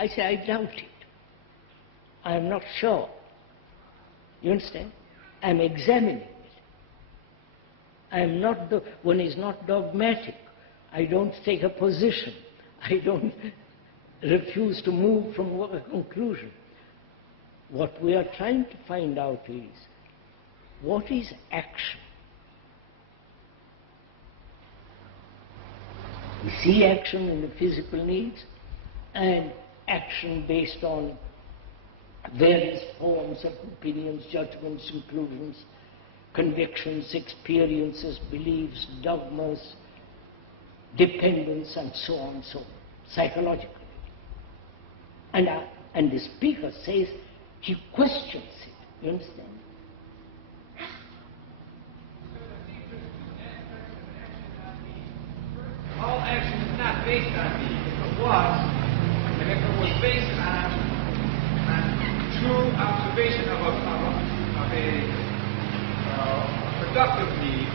I say, I doubt it. I am not sure. You understand? I am examining it. I am not, one is not dogmatic. I don't take a position. I don't refuse to move from a conclusion. What we are trying to find out is, what is action? We see action in the physical needs and action based on various forms of opinions, judgments, conclusions, convictions, experiences, beliefs, dogmas, dependence, and so on and so on, psychologically. And the speaker says he questions it. You understand? All action is not based on me. If it was, and if it was based on true observation of a productive need,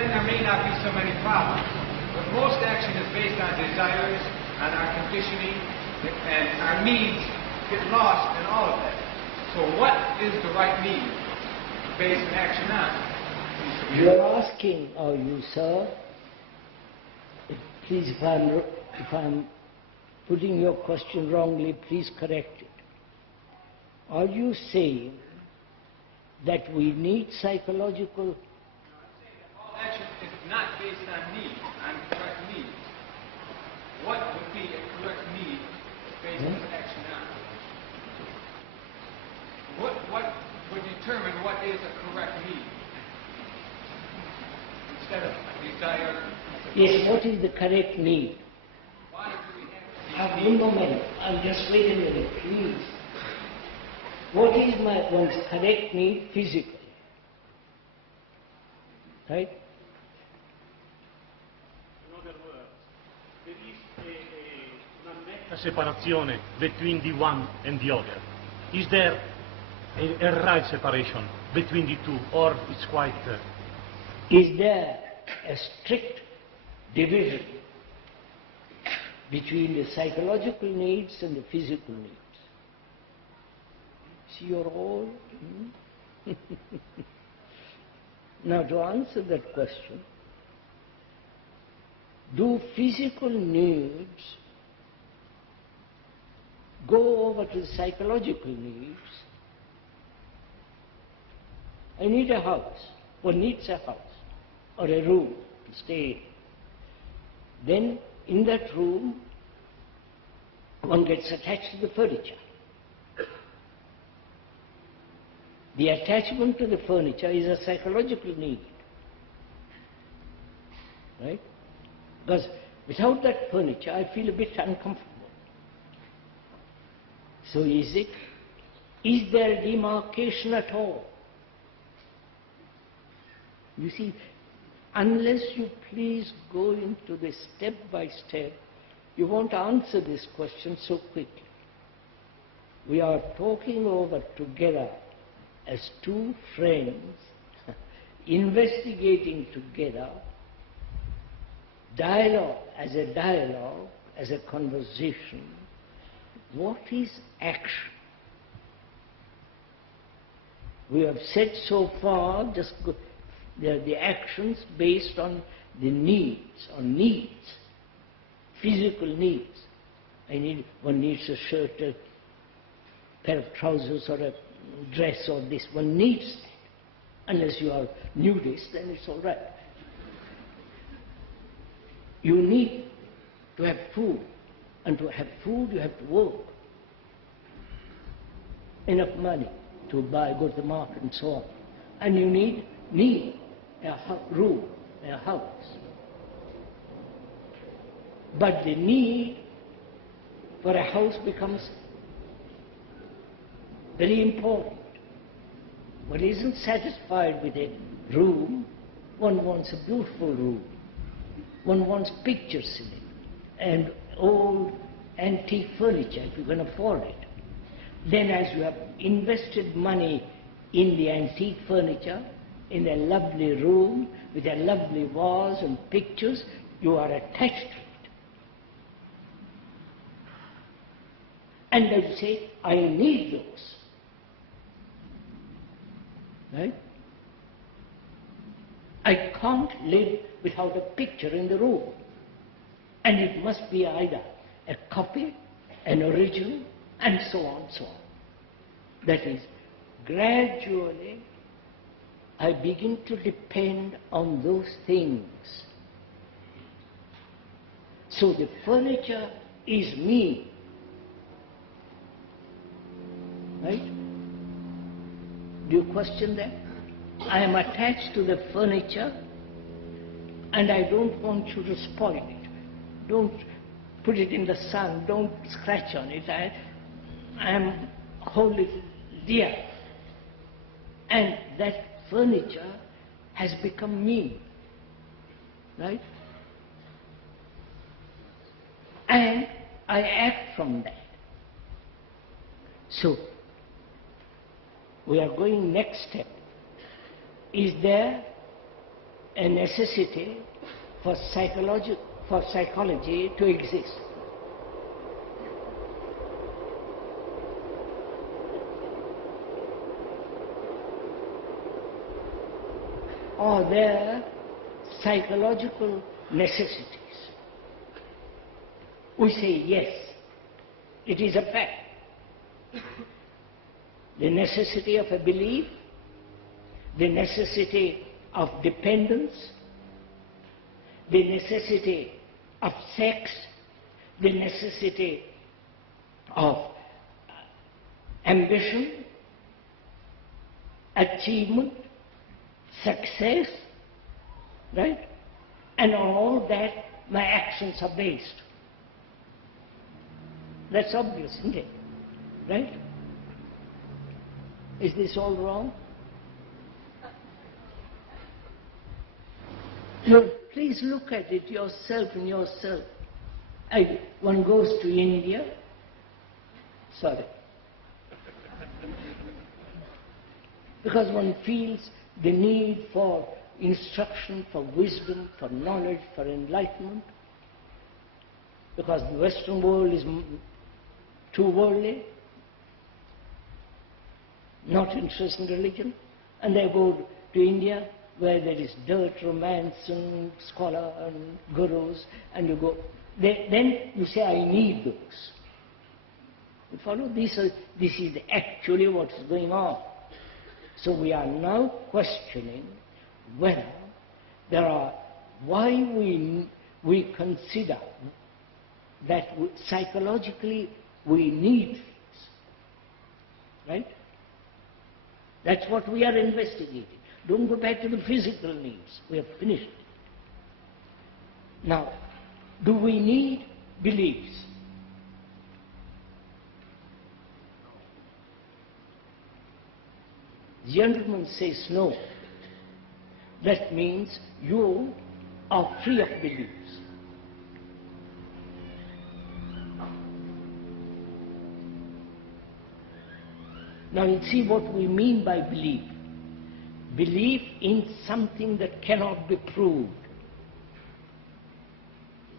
then there may not be so many problems. But most action is based on desires, on our conditioning, and our needs get lost in all of that. So what is the right need to base an action on? You are asking, are you, sir? Please, if I'm putting your question wrongly, please correct it. Are you saying that we need psychological? No, I'm saying that all action is not based on needs, on correct needs. What would be a correct need to base this action on? What would determine what is a correct need? Instead of desire. Yes, what is the correct need? Why do we have One moment, I'm just wait a minute, please. What is one's correct need physically? Right? In other words, there is una netta separazione between the one and the other. Is there a right separation between the two, or it's quite... Is there a strict division between the psychological needs and the physical needs? See, you're all... Now, to answer that question, do physical needs go over to psychological needs? I need a house. One needs a house or a room to stay in. Then, in that room, one gets attached to the furniture. The attachment to the furniture is a psychological need. Right? Because without that furniture, I feel a bit uncomfortable. So is there a demarcation at all? You see, unless you please go into this step by step, you won't answer this question so quickly. We are talking over together as two friends, investigating together, dialogue, as a conversation. What is action? We have said so far, the actions based on the needs, physical needs. One needs a shirt, a pair of trousers, or a dress, or this. One needs it. Unless you are nudist, then it's all right. You need to have food, and to have food you have to work. Enough money to buy, go to the market and so on. And you need a room, a house. But the need for a house becomes very important. One isn't satisfied with a room. One wants a beautiful room. One wants pictures in it and old antique furniture if you can afford it. Then as you have invested money in the antique furniture, in a lovely room with a lovely vase and pictures, you are attached to it. And they say, I need those. Right? I can't live without a picture in the room. And it must be either a copy, an original, and so on, so on. That is, gradually I begin to depend on those things. So the furniture is me. Right? Do you question that? I am attached to the furniture and I don't want you to spoil it. Don't put it in the sun, don't scratch on it. I am wholly dear. And that furniture has become me. Right? And I act from that. So, we are going next step. Is there a necessity for psychology to exist? Or there are psychological necessities? We say yes, it is a fact. The necessity of a belief, the necessity of dependence, the necessity of sex, the necessity of ambition, achievement, success, right? And on all that, my actions are based. That's obvious, isn't it? Right? Is this all wrong? No, please look at it yourself in yourself. One goes to India, because one feels the need for instruction, for wisdom, for knowledge, for enlightenment, because the Western world is too worldly, not interested in religion, and they go to India where there is dirt, romance, and scholar and gurus, and you go. Then you say, I need those. You follow? This is actually what's going on. So we are now questioning whether there are, why we consider that psychologically we need things. Right? That's what we are investigating. Don't go back to the physical needs. We have finished it. Now, do we need beliefs? The gentleman says no. That means you are free of beliefs. Now you see what we mean by belief. Belief in something that cannot be proved.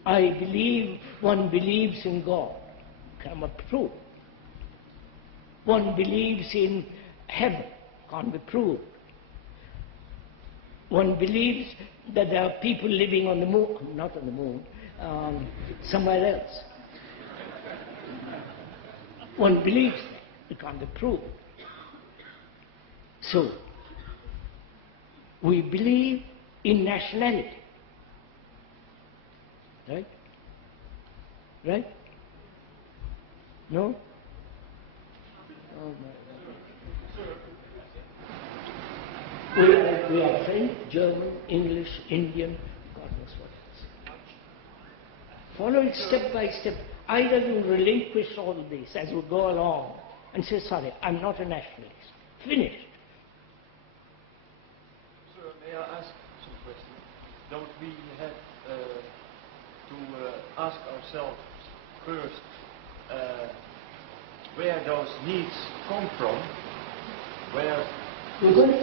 I believe, one believes in God, cannot be proved. One believes in heaven, can't be proved. One believes that there are people living on the moon, not on the moon, somewhere else. One believes that, it can't be proved. So, we believe in nationality. Right? Right? No? Oh, no. We are French, German, English, Indian, God knows what else. Follow it step by step. Either you relinquish all this as we go along and say, sorry, I'm not a nationalist. Finished. Sir, may I ask some questions? Don't we have to ask ourselves first where those needs come from, where We're going to